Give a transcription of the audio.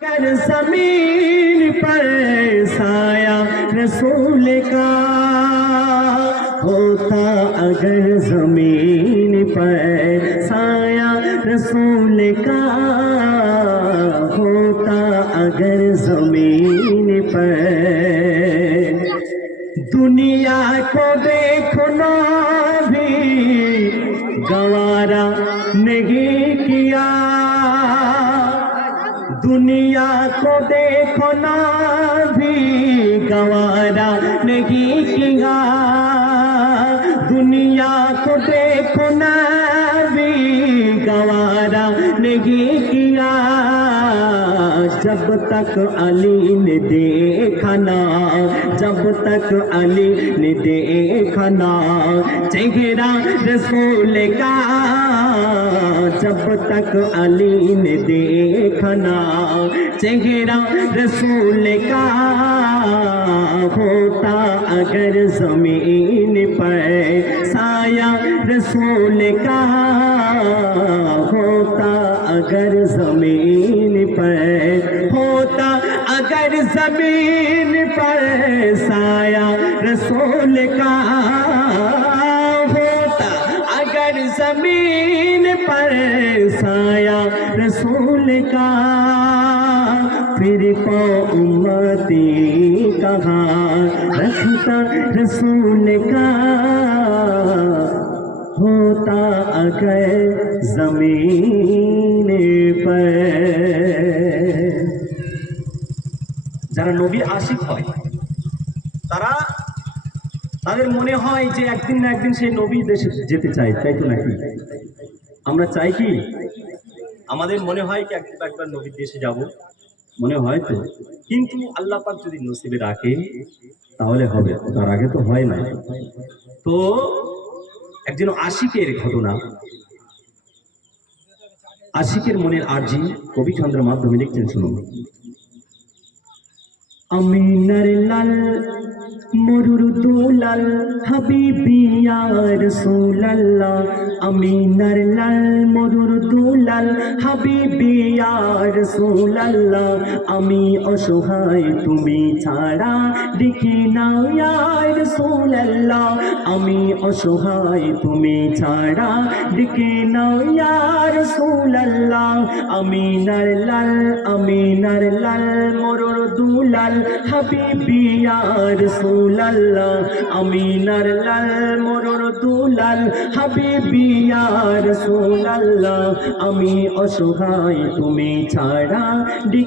कर जमीन पर साया रसूल का होता, अगर जमीन पर साया रसूल का होता, अगर जमीन पर दुनिया को देखो ना भी गवारा नहीं किया, दुनिया को देखो ना भी गवारा नहीं किया, दुनिया को देखो ना भी गवारा नहीं किया। जब तक अली ने देखा ना, जब तक अली ने देखा ना चेहरा रसूल का, जब तक अली ने देखा ना चेहरा रसूल का होता, अगर जमीन पर साया रसूल का होता, अगर जमीन पर होता, अगर जमीन पर साया रसूल का होता, अगर जमीन पर साया रसूल का, फिर को उम्मती कहाँ रखता रसूल का होता, अगर जमीन पर। যারা নবী আশিক হয় তারা তাদের মনে হয় যে একদিন না একদিন সেই নবী দেশে যেতে চায়, তাই তো নাকি? আমরা চাই কি? আমাদের মনে হয় কি একবার নবীর দেশে যাব, মনে হয় তো, কিন্তু আল্লাহ পাক যদি নসিবে রাখে তাহলে হবে, তার আগে তো হয় না। তো একজন আশিকের ঘটনা, আশিকের মনের আরজি কবিচন্দ্রের মাধ্যমে লিখছেন, শুনুন। আমিনার লাল মরুর দুলাল হাবিবি ইয়া রাসূলুল্লাহ, আমিনার লাল মরুর দুলাল হাবিবি ইয়া রাসূলুল্লাহ, আমি অসহায় তুমি ছাড়া দেখি না ইয়া রাসূলুল্লাহ, আমি অসহায় তুমি ছাড়া দেখি না ইয়া রাসূলুল্লাহ, আমিনার লাল মরুর দুলাল হাবিবি ইয়া রাসূলুল্লাহ, আমিনার লাল মরুর দুলাল হাবিবি ইয়া রাসূলুল্লাহ, আমি অসহায় তুমি ছাড়া দেখি